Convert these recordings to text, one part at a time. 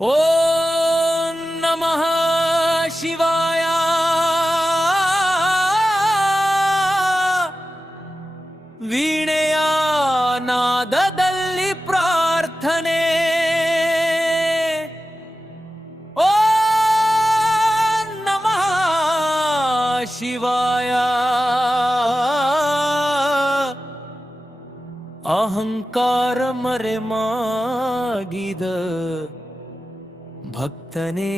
ಓಂ ನಮಃ ಶಿವಾಯ. ವೀಣೆಯ ನಾದದಲ್ಲಿ ಪ್ರಾರ್ಥನೆ. ಓಂ ನಮಃ ಶಿವಾಯ. ಅಹಂಕಾರ ಮರೆ ಮಾಡಿದ ಭಕ್ತನೇ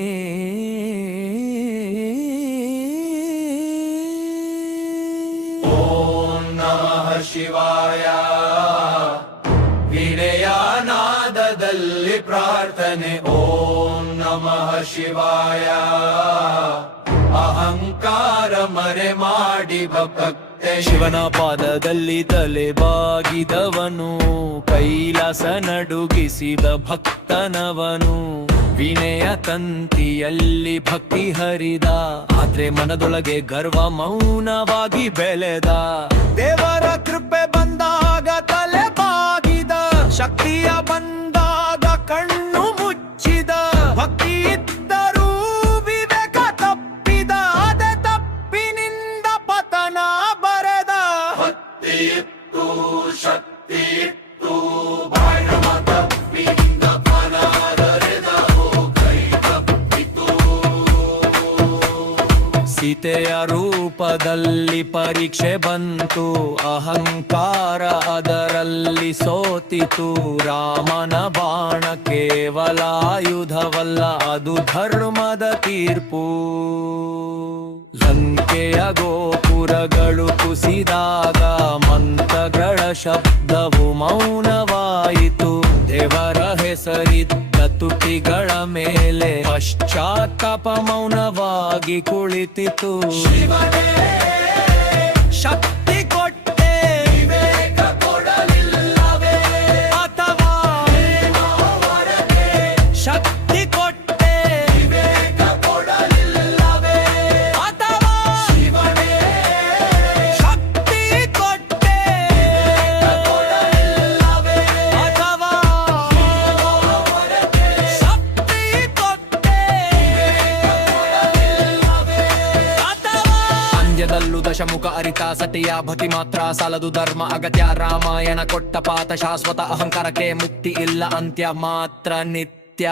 ಓಂ ನಮಃ ಶಿವಾಯ. ವೀಣೆಯ ನಾದದಲ್ಲಿ ಪ್ರಾರ್ಥನೆ. ಓಂ ನಮಃ ಶಿವಾಯ. ಅಹಂಕಾರ ಮರೆ ಮಾಡಿ ಭಕ್ತೆ. ಶಿವನ ಪಾದದಲ್ಲಿ ತಲೆ ಬಾಗಿದವನು, ಕೈಲಾಸ ನಡುಗಿಸಿದ ಭಕ್ತನವನು. ವೀಣೆಯ ತಂತಿಯಲ್ಲಿ ಭಕ್ತಿ ಹರಿದ, ಆದ್ರೆ ಮನದೊಳಗೆ ಗರ್ವ ಮೌನವಾಗಿ ಬೆಳೆದ. ದೇವರ ಕೃಪೆ ಬಂದಾಗ ತಲೆ ಬಾಗಿದ, ಶಕ್ತಿಯ ಬಂದಾಗ ಕಣ್ಣು ಮುಚ್ಚಿದ. ಭಕ್ತಿ ಇದ್ದರೂ ವಿವೇಕ ತಪ್ಪಿದ, ಅದೇ ತಪ್ಪಿನಿಂದ ಪತನ ಬರೆದ. ಭಕ್ತಿ ಇತ್ತು, ಶಕ್ತಿ ಇತ್ತು, ಬಾಯ್ರಮ ತಪ್ಪಿನಿಂದ ಪನಾದರೆದವು, ಕೈ ತಪ್ಪಿತು. ಸೀತೆಯ ರೂಪದಲ್ಲಿ ಪರೀಕ್ಷೆ ಬಂತು, ಅಹಂಕಾರ ಅದರಲ್ಲಿ ಸೋತಿತು. ರಾಮನ ಬಾಣ ಕೇವಲ ಆಯುಧವಲ್ಲ, ಅದು ಧರ್ಮದ ತೀರ್ಪು. ಲಂಕೆಯ ಗೋಪುರಗಳು ಕುಸಿದಾಗ ಮಂತ್ರಗಳ ಶಬ್ದವು ಮೌನವಾಯಿತು. ದೇವರ ಹೆಸರಿದ್ದ ತುಟಿಗಳ ಮೇಲೆ ಪಶ್ಚಾತ್ತಾಪ ಮೌನವಾಗಿ ಕುಳಿತಿತು. ಶಿವನೇ ಶಕ್ತಿ ಕೊಟ್ಟೆ, ವಿವೇಕ ಕೊಡಲಿಲ್ಲವೇ? ಅಥವಾ ಹೊರಗೆ ಶಕ್ತಿ ಕೊಟ್ಟೆ, ವಿವೇಕ ಕೊಡಲಿಲ್ಲವೇ? ಅಥವಾ ಶಿವನೇ ಶಕ್ತಿ ಕೊಟ್ಟೆ, ಕೊಡಲಿಲ್ಲವೇ? ಅಥವಾ ಹೊರಗೆ ಶಕ್ತಿ ಕೊಟ್ಟೆ, ಅಥವಾ ಅಂತ್ಯದಲ್ಲೂ ದಶಮುಖ ಅರಿತ ಸತಿಯ ಭತಿ ಮಾತ್ರ ಸಾಲದು, ಧರ್ಮ ಅಗತ್ಯ. ರಾಮಾಯಣ ಕೊಟ್ಟ ಪಾಠ ಶಾಶ್ವತ, ಅಹಂಕಾರಕ್ಕೆ ಮುಕ್ತಿ ಇಲ್ಲ, ಅಂತ್ಯ ಮಾತ್ರ ನಿತ್ಯ.